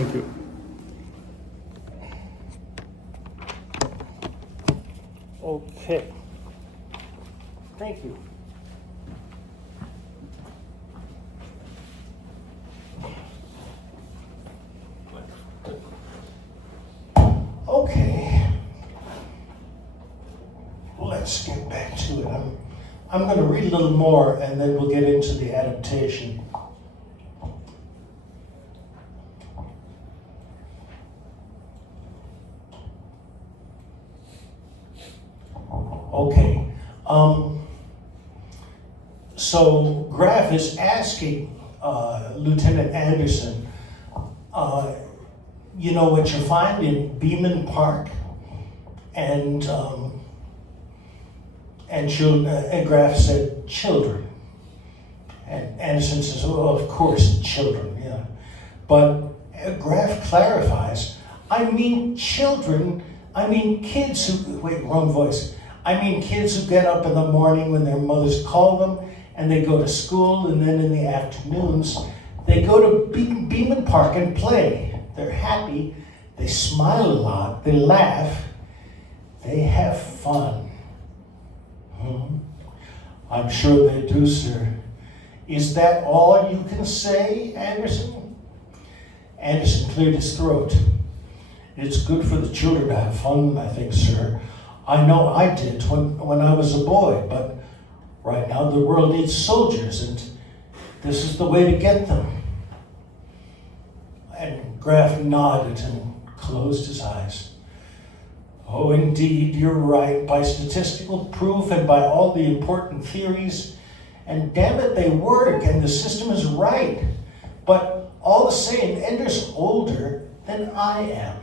Thank you. Okay. Thank you. Okay. Let's get back to it. I'm going to read a little more and then we'll get into the adaptation. Okay. So Graf is asking Lieutenant Anderson, you know what you find in Beeman Park? And Graf said, children. And Anderson says, oh, of course, children, yeah. But Graf clarifies, I mean children, I mean kids who, wait, wrong voice. I mean kids who get up in the morning when their mothers call them, and they go to school, and then in the afternoons, they go to Beeman Park and play. They're happy, they smile a lot, they laugh, they have fun. I'm sure they do, sir. Is that all you can say, Anderson? Anderson cleared his throat. It's good for the children to have fun, I think, sir. I know I did when I was a boy, but right now the world needs soldiers, and this is the way to get them. And Graf nodded and closed his eyes. Oh, indeed, you're right, by statistical proof and by all the important theories. And damn it, they work, and the system is right. But all the same, Ender's older than I am.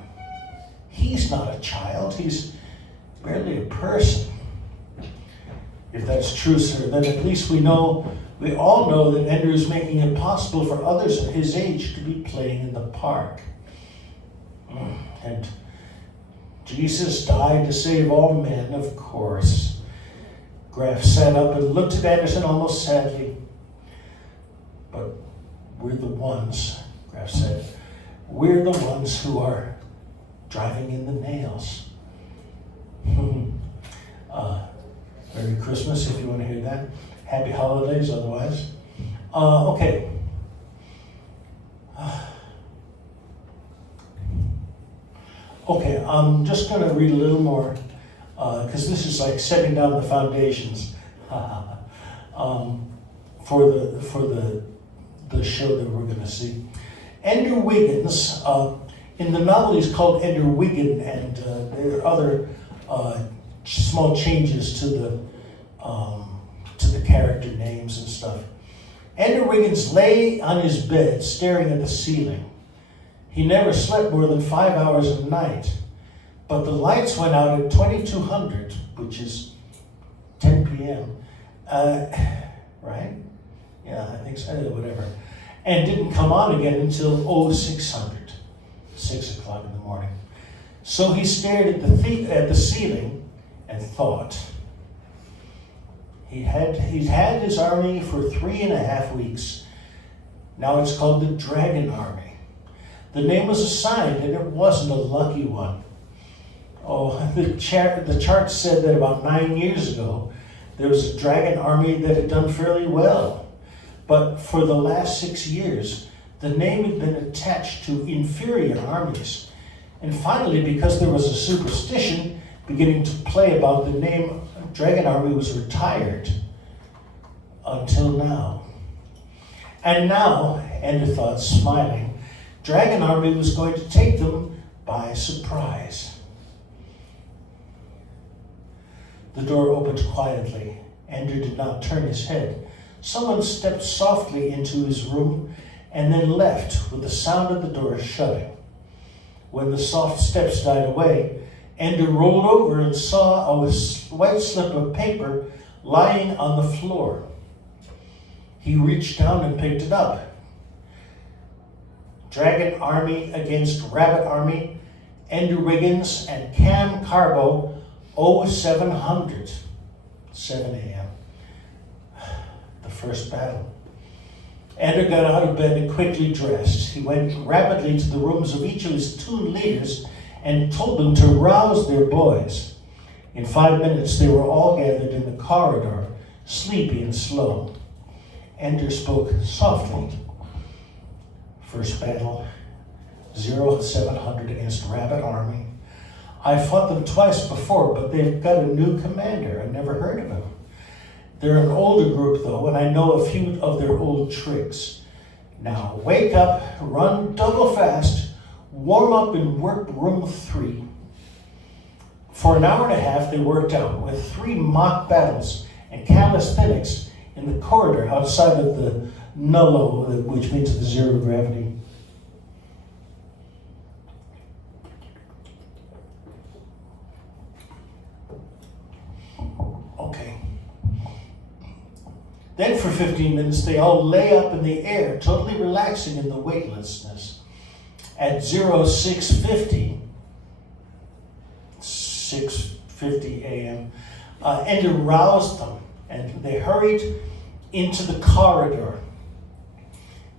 He's not a child, he's barely a person. If that's true, sir, then at least we all know that Ender is making it possible for others of his age to be playing in the park. And Jesus died to save all men, of course. Graf sat up and looked at Anderson almost sadly. But we're the ones, Graf said, we're the ones who are driving in the nails. Merry Christmas if you want to hear that. Happy holidays otherwise. Okay. Okay, I'm just going to read a little more because this is like setting down the foundations for the show that we're going to see. Ender Wiggins, in the novel he's called Ender Wiggin, and there are other small changes to the character names and stuff. Ender Wiggins lay on his bed staring at the ceiling. He never slept more than 5 hours a night, but the lights went out at 2200, which is 10 p.m. Right? Yeah, I think so, whatever. And didn't come on again until 0600, 6 o'clock in the morning. So he stared at the ceiling and thought. He'd had his army for 3.5 weeks. Now it's called the Dragon Army. The name was assigned, and it wasn't a lucky one. Oh, the chart said that about 9 years ago, there was a Dragon Army that had done fairly well. But for the last 6 years, the name had been attached to inferior armies. And finally, because there was a superstition beginning to play about the name, Dragon Army was retired until now. And now, Ender thought, smiling, Dragon Army was going to take them by surprise. The door opened quietly. Ender did not turn his head. Someone stepped softly into his room and then left with the sound of the door shutting. When the soft steps died away, Ender rolled over and saw a white slip of paper lying on the floor. He reached down and picked it up. Dragon Army against Rabbit Army, Ender Wiggins and Cam Carbo, 0700, 7 a.m. The first battle. Ender got out of bed and quickly dressed. He went rapidly to the rooms of each of his 2 leaders and told them to rouse their boys. In 5 minutes, they were all gathered in the corridor, sleepy and slow. Ender spoke softly. First battle, 0700 against Rabbit Army. I fought them twice before, but they've got a new commander. I never heard of him. They're an older group, though, and I know a few of their old tricks. Now, wake up, run double fast, warm up in workroom 3. For an hour and a half, they worked out with 3 mock battles and calisthenics in the corridor outside of the nullo, which means the zero gravity. Okay. Then for 15 minutes, they all lay up in the air, totally relaxing in the weightlessness. At 0650 a.m., Ender roused them, and they hurried into the corridor.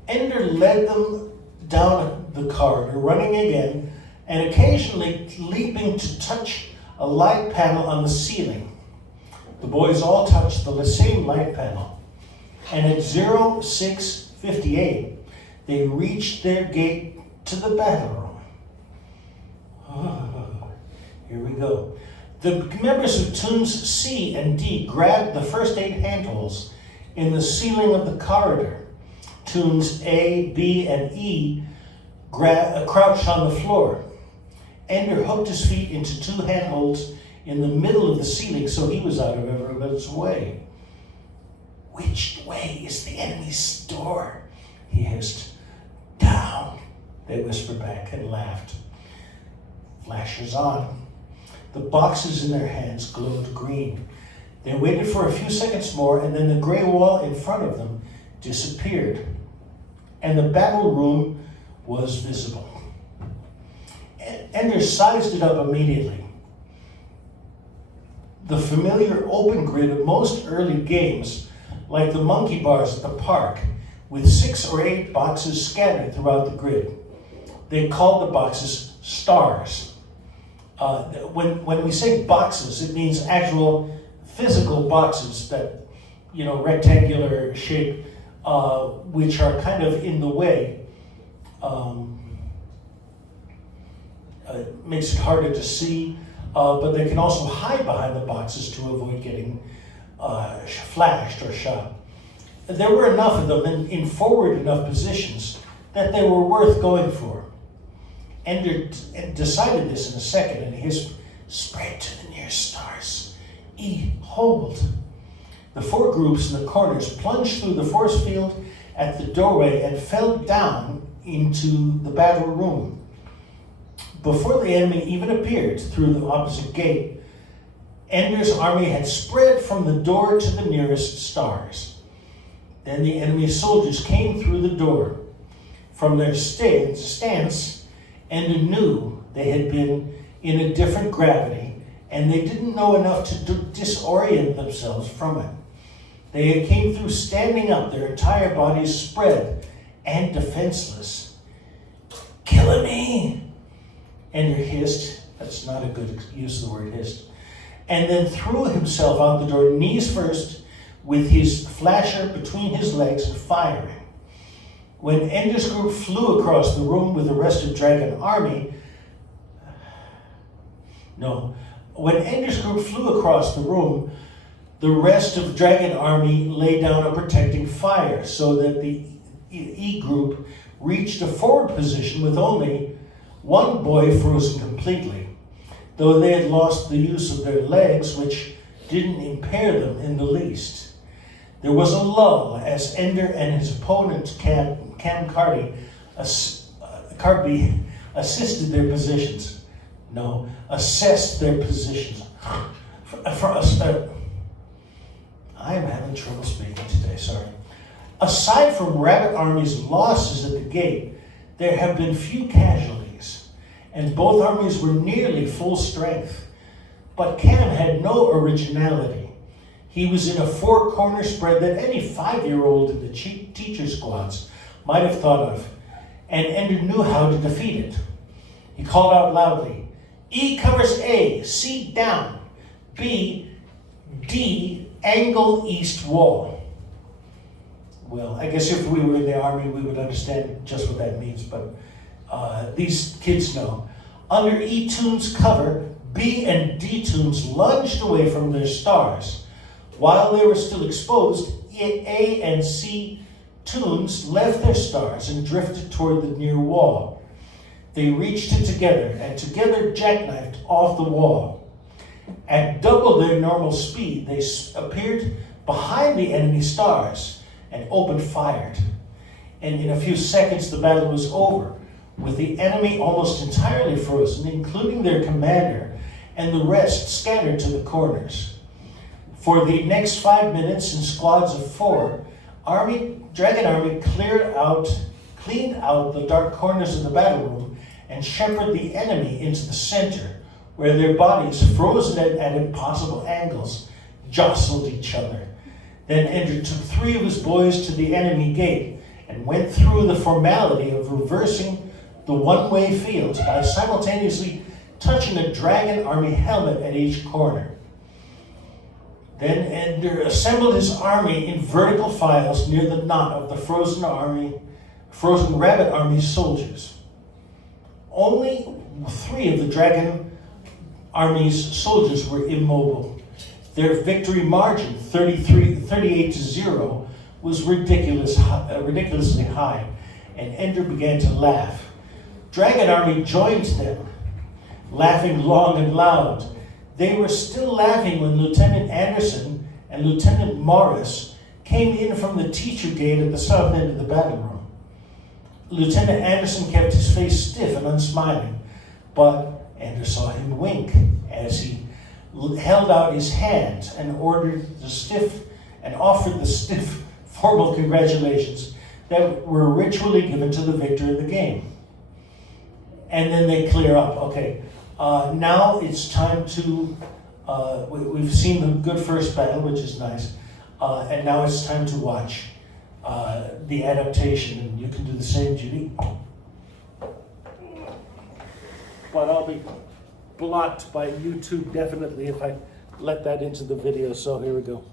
Ender led them down the corridor, running again, and occasionally leaping to touch a light panel on the ceiling. The boys all touched the same light panel. And at 0658, they reached their gate to the battle room. Oh, here we go. The members of Tunes C and D grabbed the first 8 handholds in the ceiling of the corridor. Tunes A, B, and E crouched on the floor. Ender hooked his feet into 2 handholds in the middle of the ceiling, so he was out of everybody's way. Which way is the enemy's door? He hissed. Down, they whispered back and laughed. Flashers on. The boxes in their hands glowed green. They waited for a few seconds more, and then the gray wall in front of them disappeared, and the battle room was visible. Ender sized it up immediately. The familiar open grid of most early games, like the monkey bars at the park, with 6 or 8 boxes scattered throughout the grid. They called the boxes stars. When we say boxes, it means actual physical boxes that, rectangular shape, which are kind of in the way. Makes it harder to see, but they can also hide behind the boxes to avoid getting flashed or shot. There were enough of them in forward enough positions that they were worth going for. Ender decided this in a second, and his spread to the nearest stars. E, hold. The 4 groups in the corners plunged through the force field at the doorway and fell down into the battle room. Before the enemy even appeared through the opposite gate, Ender's army had spread from the door to the nearest stars. Then the enemy soldiers came through the door. From their stance, Ender knew they had been in a different gravity, and they didn't know enough to disorient themselves from it. They came through standing up, their entire bodies spread and defenseless. Killing me! Ender hissed. That's not a good use of the word hissed. And then threw himself out the door, knees first, with his flasher between his legs and firing. When Ender's group flew across the room with the rest of Dragon Army, when Ender's group flew across the room, the rest of Dragon Army lay down a protecting fire so that the E group reached a forward position with only one boy frozen completely, though they had lost the use of their legs, which didn't impair them in the least. There was a lull as Ender and his opponent, Cam Carby, assessed their positions. I am having trouble speaking today, sorry. Aside from Rabbit Army's losses at the gate, there have been few casualties, and both armies were nearly full strength. But Cam had no originality. He was in a four-corner spread that any 5-year-old in the teacher squads might have thought of, and Ender knew how to defeat it. He called out loudly, E covers A, C down, B, D, angle east wall. Well, I guess if we were in the army, we would understand just what that means, but these kids know. Under E tunes cover, B and D tunes lunged away from their stars. While they were still exposed, A and C tunes left their stars and drifted toward the near wall. They reached it together, and together jackknifed off the wall. At double their normal speed, they appeared behind the enemy stars and opened fire. And in a few seconds, the battle was over, with the enemy almost entirely frozen, including their commander, and the rest scattered to the corners. For the next 5 minutes, in squads of 4, Dragon Army cleaned out the dark corners of the battle room and shepherded the enemy into the center, where their bodies, frozen at impossible angles, jostled each other. Then Ender took 3 of his boys to the enemy gate and went through the formality of reversing the one-way field by simultaneously touching a Dragon Army helmet at each corner. Then Ender assembled his army in vertical files near the knot of the frozen Rabbit Army soldiers. Only 3 of the Dragon Army's soldiers were immobile. Their victory margin, 38-0, was ridiculously high, and Ender began to laugh. Dragon Army joined them, laughing long and loud. They were still laughing when Lieutenant Anderson and Lieutenant Morris came in from the teacher gate at the south end of the battle room. Lieutenant Anderson kept his face stiff and unsmiling, but Ender saw him wink as he held out his hand and offered the stiff formal congratulations that were ritually given to the victor of the game. And then they clear up. Okay, now it's time to, we've seen the good first battle, which is nice, and now it's time to watch the adaptation, and you can do the same, Judy. But I'll be blocked by YouTube definitely if I let that into the video, so here we go.